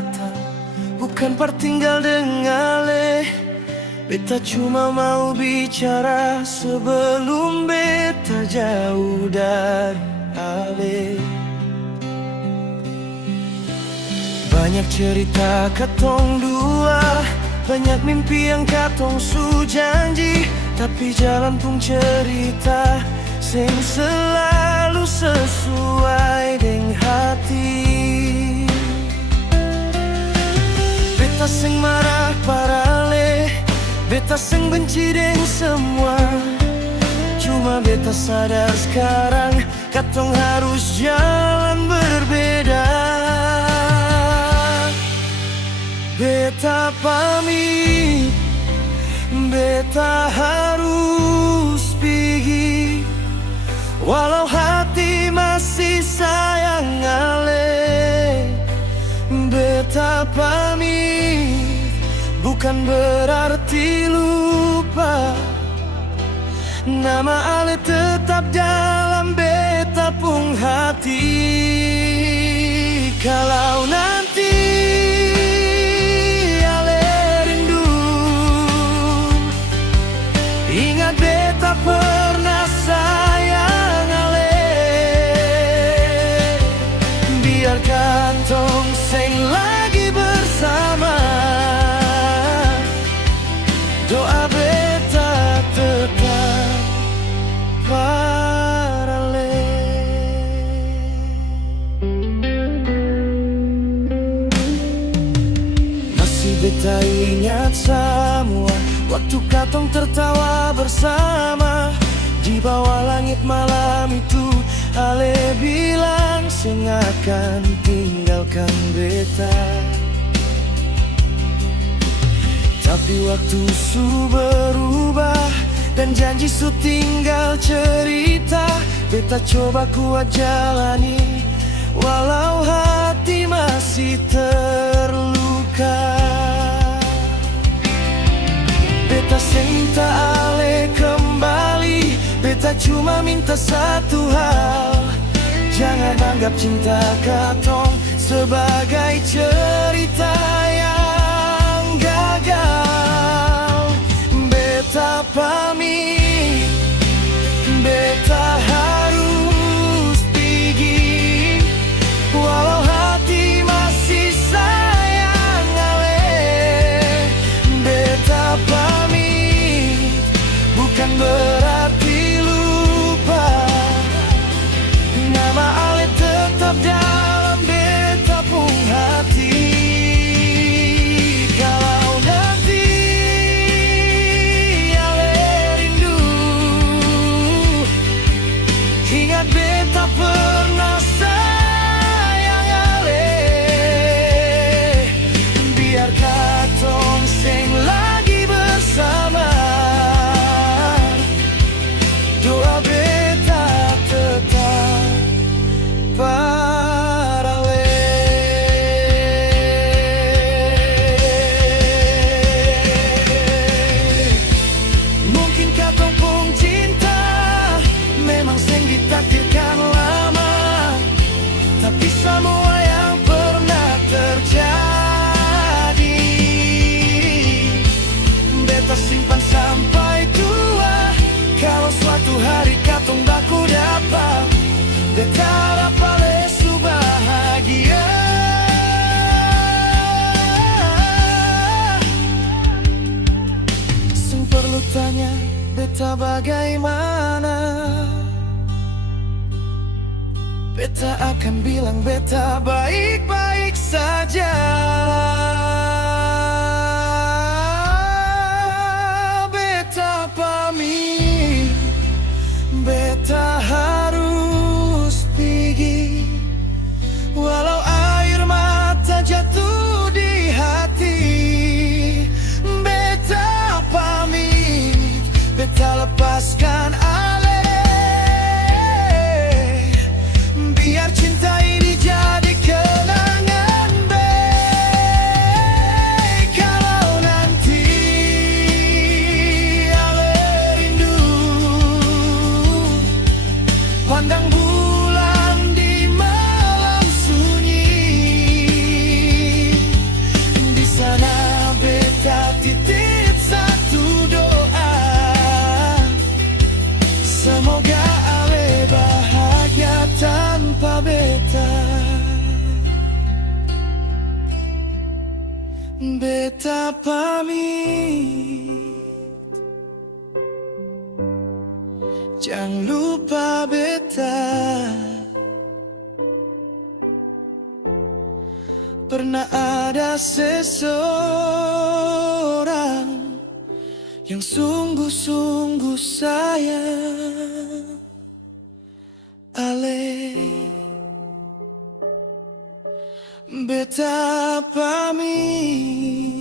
datang, bukan pertinggal dengan le. Beta cuma mau bicara sebelum beta jauh dari ale. Banyak cerita katong dua, banyak mimpi yang katong su janji, tapi jalan pun cerita sing selalu sesuai dengan hati. Beta sing marah parale, beta sing benci dengan semua. Cuma beta sadar sekarang katong harus jalan berbeda. Beta pamit, beta harus pergi, walau hati masih sayang ale. Beta pamit, bukan berarti lupa, nama ale tetap dalam beta pung hati. Kalau nanti ale rindu, ingat beta pernah sayang ale. Biarkan tong seng lagi bersama, doa beta tetap parale. Masih beta ingat semua waktu katong tertawa bersama di bawah langit malam itu. Ale bilang sing akan tinggalkan beta, tapi waktu su berubah dan janji su tinggal cerita. Beta coba kuat jalani, walau hati masih terluka. Beta minta ale kembali, beta cuma minta satu hal, jangan anggap cinta katong sebagai cerita yang gagal. Beta pamit, beta harus pergi, walau hati masih sayang ale. Beta pamit, bukan berarti lupa, nama ale tetap dalam beta pung hati. Kalau nanti ale rindu, ingat beta pernah sayang ale. Biar katong seng lagi bersama, doa beta tetap parale. Mungkin katong pung cinta memang seng ditakdirkan lama, tapi semua yang pernah terjadi beta simpan sampai tua. Kalau suatu hari katong baku dapat, beta harap ale su bahagia. Seng perlu tanya beta bagaimana, beta akan bilang beta baik-baik saja. Beta pamit, beta harus pergi, walau air mata jatuh di hati. Beta pamit, beta lepaskan ale, biar cinta ini jadi kenangan beta. Beta pamit, jangan lupa beta pernah ada seseorang yang sungguh-sungguh sayang. Ale, beta pamit.